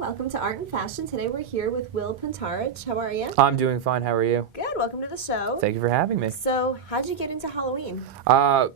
welcome to Art and Fashion. Today we're here with Puntarich. How are you? I'm doing fine. How are you? Good. Welcome to the show. Thank you for having me. So, how'd you get into Halloween?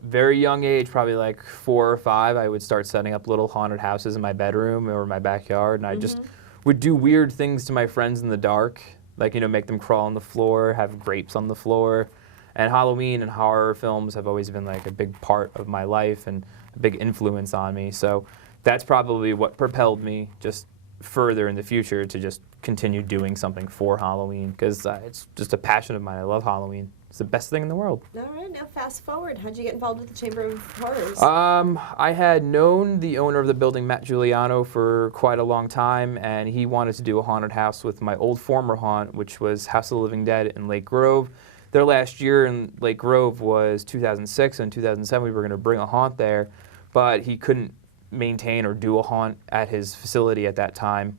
Very young age, probably like 4 or 5, I would start setting up little haunted houses in my bedroom or my backyard, and I just would do weird things to my friends in the dark, like, make them crawl on the floor, have grapes on the floor. And Halloween and horror films have always been like a big part of my life and a big influence on me. So that's probably what propelled me just further in the future to just continue doing something for Halloween, because it's just a passion of mine. I love Halloween. It's the best thing in the world. All right, now fast forward. How'd you get involved with the Chamber of Horrors? I had known the owner of the building, Matt Giuliano, for quite a long time, and he wanted to do a haunted house with my old former haunt, which was House of the Living Dead in Lake Grove. Their last year in Lake Grove was 2006, and in 2007 we were going to bring a haunt there, but he couldn't maintain or do a haunt at his facility at that time.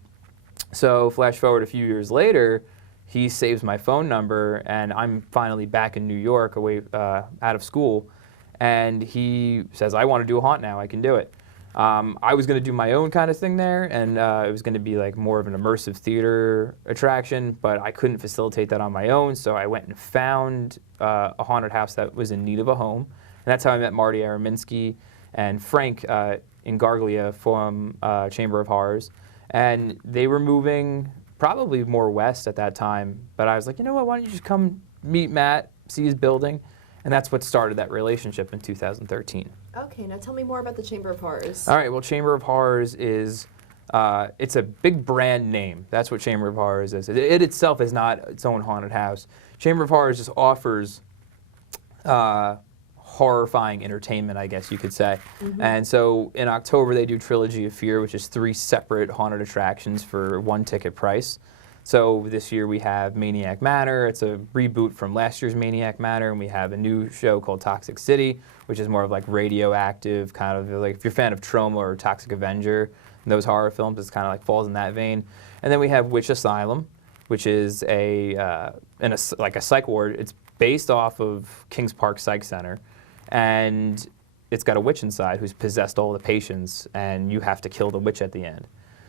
So flash forward a few years later, he saves my phone number, and I'm finally back in New York, away out of school, and he says, I want to do a haunt now, I can do it. I was going to do my own kind of thing there, and it was going to be like more of an immersive theater attraction, but I couldn't facilitate that on my own, so I went and found a haunted house that was in need of a home, and that's how I met Marty Araminski and Frank Ingarglia from Chamber of Horrors, and they were moving probably more west at that time, but I was like, you know what, why don't you just come meet Matt, see his building, and that's what started that relationship in 2013. Okay, now tell me more about the Chamber of Horrors. All right, well, Chamber of Horrors is, it's a big brand name. That's what Chamber of Horrors is. It itself is not its own haunted house. Chamber of Horrors just offers horrifying entertainment, I guess you could say. And so in October they do Trilogy of Fear, which is 3 separate haunted attractions for 1 ticket price. So this year we have Maniac Manor. It's a reboot from last year's Maniac Manor, and we have a new show called Toxic City, which is more of like radioactive, kind of like if you're a fan of Trauma or Toxic Avenger, and those horror films, it's kind of like falls in that vein. And then we have Witch Asylum, which is like a psych ward. It's based off of Kings Park Psych Center, and it's got a witch inside who's possessed all the patients, and you have to kill the witch at the end.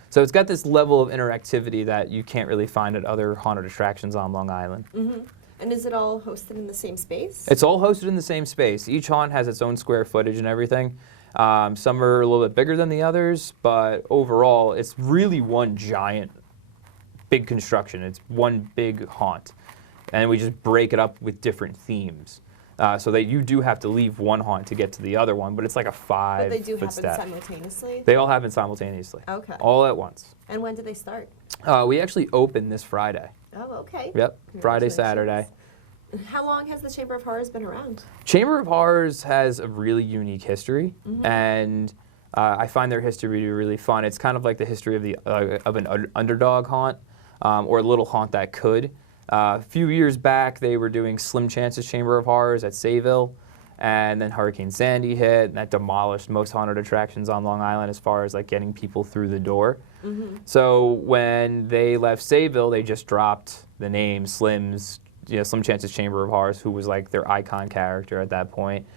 So it's got this level of interactivity that you can't really find at other haunted attractions on Long Island. And is it all hosted in the same space? It's all hosted in the same space. Each haunt has its own square footage and everything. Some are a little bit bigger than the others, but overall it's really one giant, big construction. It's one big haunt. And we just break it up with different themes. So that you do have to leave one haunt to get to the other one, but it's like a 5-foot But they do happen step. simultaneously? They all happen simultaneously. Okay. All at once. And when do they start? We actually open this Friday. Oh, okay. Yep, Friday, Congratulations. Saturday. How long has the Chamber of Horrors been around? Chamber of Horrors has a really unique history, and I find their history to be really fun. It's kind of like the history of an underdog haunt, or a little haunt that could. A few years back, they were doing Slim Chance's Chamber of Horrors at Sayville, and then Hurricane Sandy hit, and that demolished most haunted attractions on Long Island as far as like getting people through the door. So when they left Sayville, they just dropped the name Slim Chance's Chamber of Horrors, who was like their icon character at that point,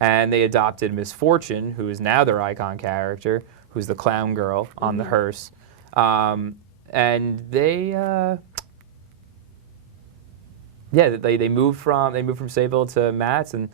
and they adopted Miss Fortune, who is now their icon character, who's the clown girl on the hearse, and they. Yeah, they moved from Sayville to Matt's, and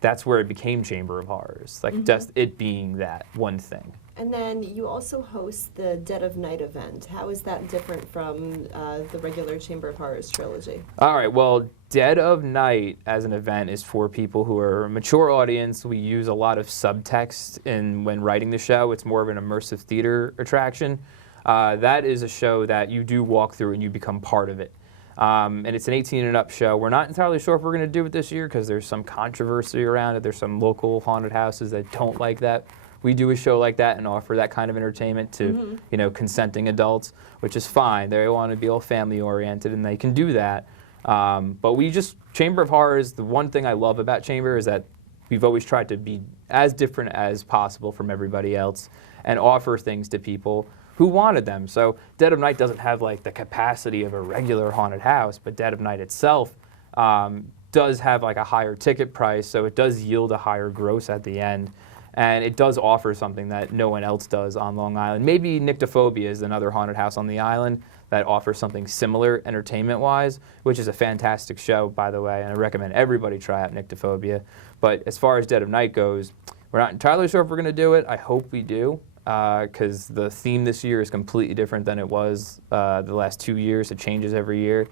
that's where it became Chamber of Horrors. Like just it being that one thing. And then you also host the Dead of Night event. How is that different from the regular Chamber of Horrors trilogy? All right, well, Dead of Night as an event is for people who are a mature audience. We use a lot of subtext when writing the show. It's more of an immersive theater attraction. That is a show that you do walk through and you become part of it. And it's an 18 and up show. We're not entirely sure if we're going to do it this year because there's some controversy around it. There's some local haunted houses that don't like that. We do a show like that and offer that kind of entertainment to, consenting adults, which is fine. They want to be all family oriented and they can do that. But Chamber of Horrors, the one thing I love about Chamber is that we've always tried to be as different as possible from everybody else and offer things to people who wanted them. So Dead of Night doesn't have like the capacity of a regular haunted house, but Dead of Night itself does have like a higher ticket price, so it does yield a higher gross at the end. And it does offer something that no one else does on Long Island. Maybe Nyctophobia is another haunted house on the island that offers something similar entertainment-wise, which is a fantastic show, by the way, and I recommend everybody try out Nyctophobia. But as far as Dead of Night goes, we're not entirely sure if we're going to do it. I hope we do, because the theme this year is completely different than it was the last 2 years. It changes every year.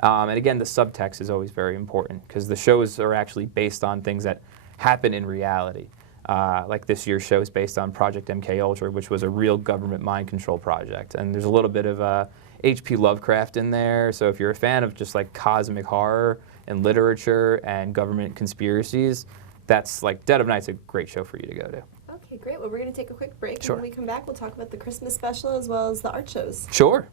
And again, the subtext is always very important, because the shows are actually based on things that happen in reality. Like this year's show is based on Project MKUltra, which was a real government mind control project. And there's a little bit of H.P. Lovecraft in there. So if you're a fan of just like cosmic horror and literature and government conspiracies, that's like Dead of Night's a great show for you to go to. Okay, great. Well, we're going to take a quick break. Sure. And when we come back, we'll talk about the Christmas special as well as the art shows. Sure.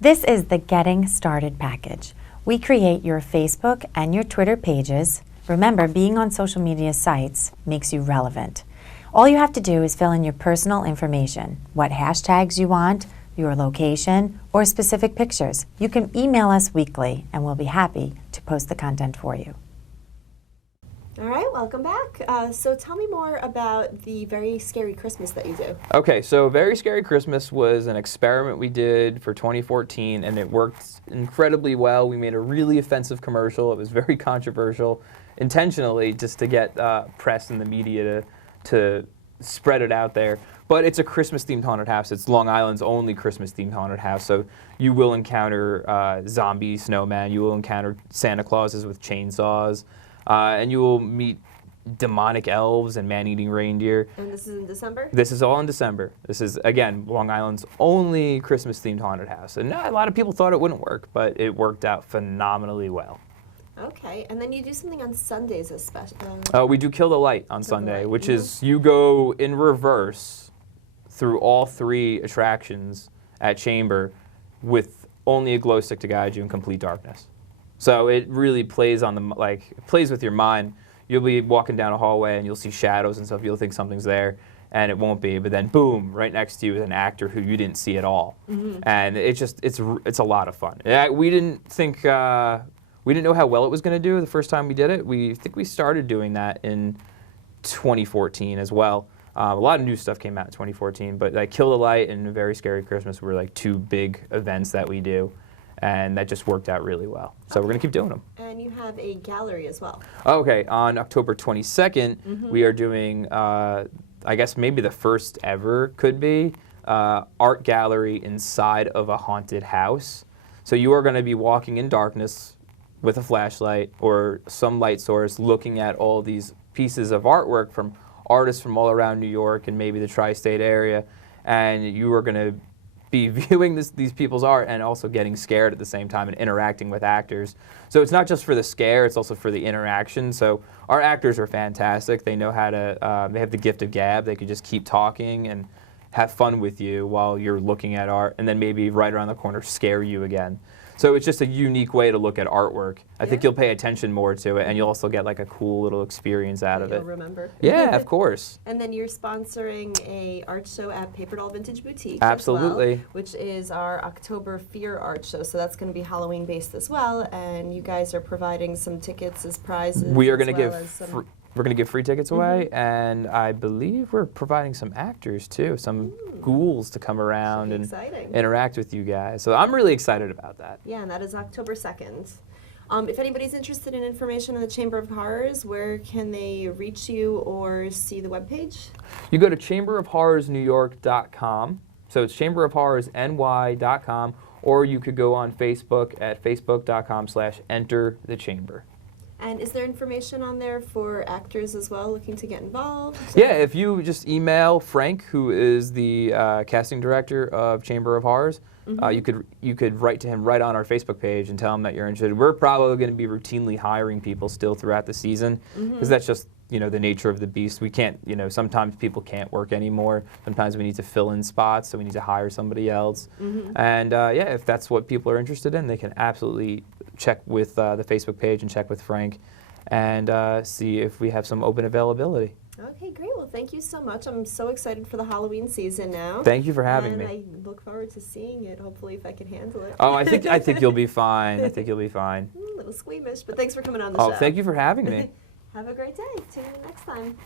This is the Getting Started package. We create your Facebook and your Twitter pages. Remember, being on social media sites makes you relevant. All you have to do is fill in your personal information, what hashtags you want, your location, or specific pictures. You can email us weekly, and we'll be happy to post the content for you. All right, welcome back. So tell me more about the Very Scary Christmas that you do. Okay, so Very Scary Christmas was an experiment we did for 2014, and it worked incredibly well. We made a really offensive commercial. It was very controversial, intentionally, just to get press and the media to spread it out there. But it's a Christmas-themed haunted house. It's Long Island's only Christmas-themed haunted house. So you will encounter zombie snowmen. You will encounter Santa Clauses with chainsaws. And you will meet demonic elves and man-eating reindeer. And this is in December? This is all in December. This is, again, Long Island's only Christmas-themed haunted house. And a lot of people thought it wouldn't work, but it worked out phenomenally well. Okay, and then you do something on Sundays especially. We do Kill the Light on Sunday, Light. which is you go in reverse through all 3 attractions at Chamber with only a glow stick to guide you in complete darkness. So it really plays on it plays with your mind. You'll be walking down a hallway and you'll see shadows and stuff. You'll think something's there, and it won't be. But then, boom! Right next to you is an actor who you didn't see at all, and it's a lot of fun. We didn't think we didn't know how well it was going to do the first time we did it. We think we started doing that in 2014 as well. A lot of new stuff came out in 2014, but like Kill the Light and A Very Scary Christmas were like 2 big events that we do. And that just worked out really well. So we're going to keep doing them. And you have a gallery as well. Okay, on October 22nd, we are doing, I guess maybe the first ever could be, art gallery inside of a haunted house. So you are going to be walking in darkness with a flashlight or some light source looking at all these pieces of artwork from artists from all around New York and maybe the tri-state area. And you are going to be viewing these people's art and also getting scared at the same time and interacting with actors. So it's not just for the scare, it's also for the interaction. So our actors are fantastic. They know how to, they have the gift of gab. They can just keep talking and have fun with you while you're looking at art, and then maybe right around the corner scare you again. So it's just a unique way to look at artwork. I think you'll pay attention more to it, and you'll also get like a cool little experience out of it. You'll remember. Yeah, of course. And then you're sponsoring a art show at Paper Doll Vintage Boutique Absolutely. as well, which is our October Fear art show. So that's going to be Halloween based as well, and you guys are providing some tickets as prizes. We are going to give we're going to give free tickets away, and I believe we're providing some actors too, some ghouls to come around and interact with you guys. So I'm really excited about that. Yeah, and that is October 2nd. If anybody's interested in information on the Chamber of Horrors, where can they reach you or see the webpage? You go to chamberofhorrorsnewyork.com. So it's chamberofhorrorsny.com, or you could go on Facebook at facebook.com/enterthechamber. And is there information on there for actors as well looking to get involved? Yeah, if you just email Frank, who is the casting director of Chamber of Horrors, you could write to him right on our Facebook page and tell him that you're interested. We're probably going to be routinely hiring people still throughout the season, because that's just the nature of the beast. We can't, sometimes people can't work anymore. Sometimes we need to fill in spots, so we need to hire somebody else. And yeah, if that's what people are interested in, they can absolutely check with the Facebook page and check with Frank and see if we have some open availability. Okay, great. Well, thank you so much. I'm so excited for the Halloween season now. Thank you for having me. And I look forward to seeing it, hopefully, if I can handle it. Oh, I think you'll be fine. I think you'll be fine. A little squeamish, but thanks for coming on the show. Oh, thank you for having me. Have a great day. Tune in next time.